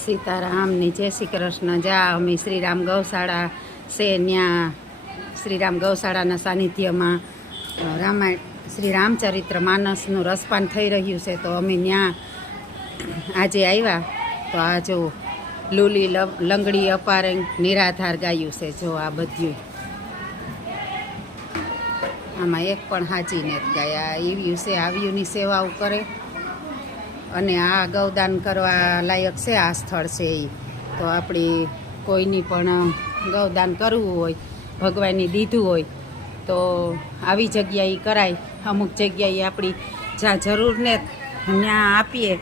સીતારામની જય શ્રી કૃષ્ણ. જા અમે શ્રીરામ ગૌશાળા છે ત્યાં શ્રીરામ ગૌશાળાના સાનિધ્યમાં રામાયણ શ્રી રામચરિત્ર માનસનું રસપાન થઈ રહ્યું છે. તો અમે ત્યાં આજે આવ્યા તો આ જો લૂલી લંગડી અપારંગ નિરાધાર ગાયું છે. જો આ બધું આમાં એક પણ હાજી ને ગાયા આવ્યું છે. આવ્યુંની સેવાઓ કરે અને આ ગૌદાન કરવા લાયક છે. આ સ્થળ છે એ તો આપણી કોઈની પણ ગૌદાન કરવું હોય, ભગવાનની દીધું હોય તો આવી જગ્યાએ કરાય. અમુક જગ્યાએ આપણી જ્યાં જરૂર ને ત્યાં આપીએ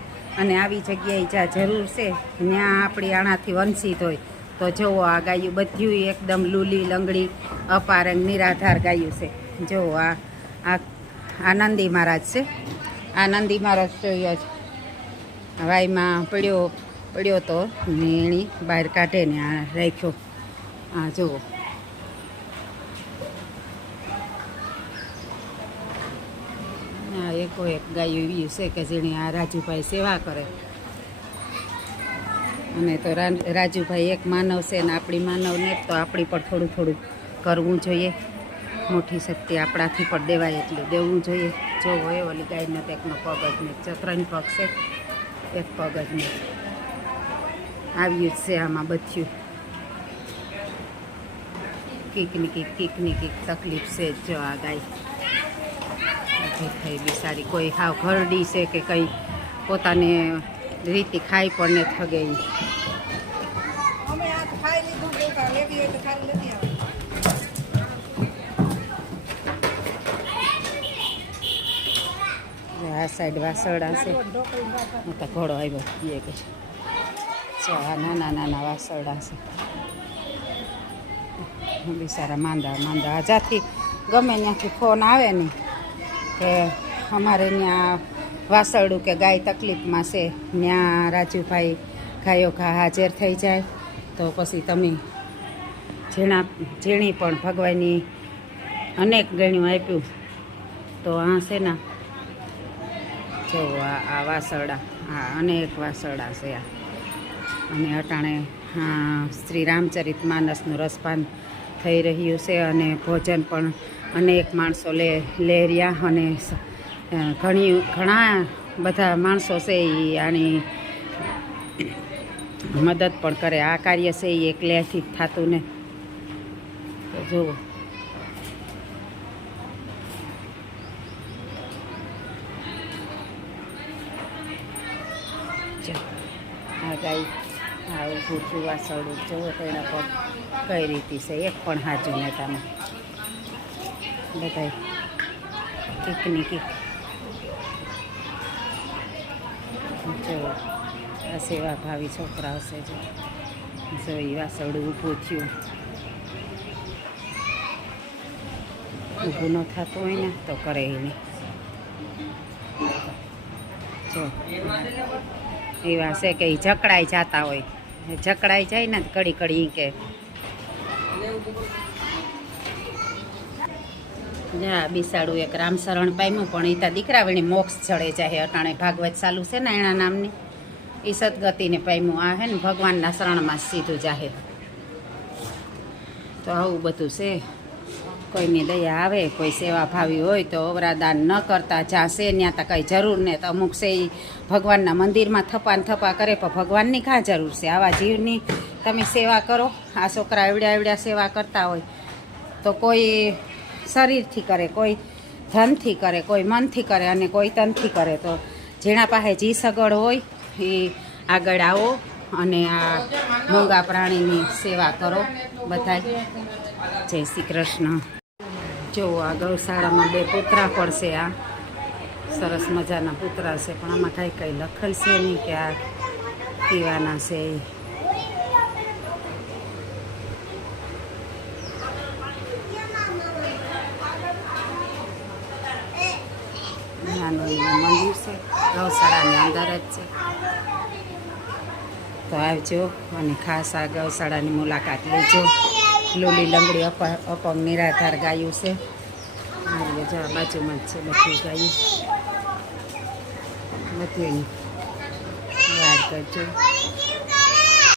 અને આવી જગ્યાએ જ્યાં જરૂર છે ત્યાં આપણી આણાથી વંચિત હોય તો જુઓ આ ગાયું બધું એકદમ લૂલી લંગડી અપારંગ નિરાધાર ગાયું છે. જુઓ આ નંદી મહારાજ છે. આ નંદી મહારાજ જોઈએ જ વાયમાં પડ્યો તો એની બહાર કાઢે ને આ રાખ્યો. આ જુઓ આ એકો એક ગાયું એવી છે કે જેણે આ રાજુભાઈ સેવા કરે. અને તો રાજુભાઈ એક માનવ છે ને આપણી માનવને તો આપણી પણ થોડું થોડું કરવું જોઈએ. મોટી શક્તિ આપણાથી પણ દેવાય એટલું દેવું જોઈએ. જો હોય ઓલી ગાયનો એકનો પગ જ ને 3 પગ છે, એક પગ જ નહીં આવ્યું જ છે. આમાં બધું કીકની કીક તકલીફ છે. જો આ ગાય થઈ બિચારી કોઈ હાવ ઘરડી છે કે કંઈ પોતાને રીતે ખાઈ પણ ને થગે. આ સાઈડ વાસરડા છે. તો ઘોડો આવ્યો કે આ નાના નાના વાસરડા છે. બિચારા માંદા આજાથી ગમે ત્યાંથી ફોન આવે ને કે અમારે ત્યાં વાસરડું કે ગાય તકલીફમાં છે, ત્યાં રાજુભાઈ ગાયો ઘા હાજર થઈ જાય. તો પછી તમે જેણી પણ ભગવાનની અનેક ગણ્યું આપ્યું તો આ છે ને જો આ વાસરડા અનેક વાસરડા છે. અને અટાણે શ્રી રામચરિત માનસનું રસપાન થઈ રહ્યું છે અને ભોજન પણ અનેક માણસો લે રહ્યા અને ઘણા બધા માણસો છે એ આની મદદ પણ કરે. આ કાર્ય છે એ એકલેથી થતું ને. તો જુઓ આ ગાય આ ઊભું થયું વાસરડું જુઓ તો એના પગ કઈ રીતે છે. એક પણ હાજુ ને તમે બધા કીકની કીક. જુઓ આ સેવાભાવી છોકરાઓ છે. જો એ વાસરડું ઊભું થયું. ઊભું ન થતું હોય ને તો કરે એને. જો એવા છે કે એ જકડાઈ જતા હોય, જકડાઈ જાય ને કડી કડી કે બિસાડું એક રામશરણ પામ્યું પણ એ તા દીકરા વણી મોક્ષ ચડે જાય. અટાણે ભાગવત ચાલુ છે ને એના નામની એ સદગતિને પામ્યું. આ હે ને ભગવાનના શરણમાં સીધું જાહે. તો આવું બધું છે. કોઈની દયા આવે, કોઈ સેવા ભાવી હોય તો અવરાદાન ન કરતા જ્યાં છે ત્યાં તો કંઈ જરૂર ને. તો અમુક છે એ ભગવાનના મંદિરમાં થપા કરે પણ ભગવાનની કાં જરૂર છે. આવા જીવની તમે સેવા કરો. આ છોકરા એવડ્યા સેવા કરતા હોય તો કોઈ શરીરથી કરે, કોઈ ધનથી કરે, કોઈ મનથી કરે અને કોઈ તનથી કરે. તો જેના પાસે જી સગવડ હોય એ આગળ આવો અને આ મૂંગા પ્રાણીની સેવા કરો બધાય. જય શ્રી કૃષ્ણ. જો આ ગૌશાળામાં 2 પુતરા પણ છે. આ સરસ મજાના પુતરા છે પણ આમાં કંઈ લખેલ છે નહીં કે આ પીવાના છે. નાનું મંદિર છે, ગૌશાળાની અંદર જ છે. તો આવજો અને ખાસ આ ગૌશાળાની મુલાકાત લેજો. લૂલી લંગડી અપંગ નિરાધાર ગાયું છે. આ બાજુમાં જ છે બધું ગાયું. બધું યાદ કરજો.